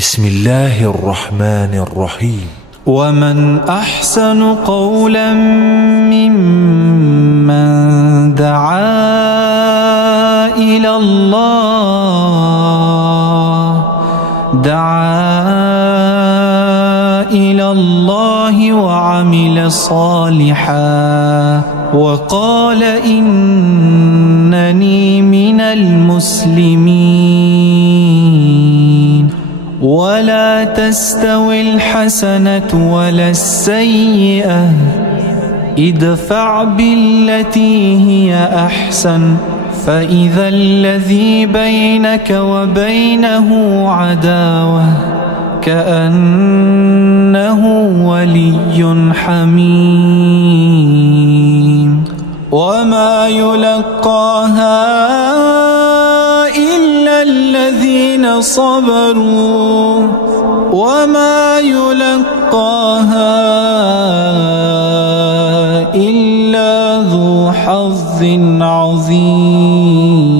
بسم الله الرحمن الرحيم. ومن أحسن قولا ممن دعا إلى الله وعمل صالحا وقال إنني من المسلمين. ولا تستوي الحسنة ولا السيئة، ادفع بالتي هي أحسن فإذا الذي بينك وبينه عداوة كأنه ولي حميم. وما يلقاها إلا الذين صبروا وما يلقاها إلا ذو حظ عظيم.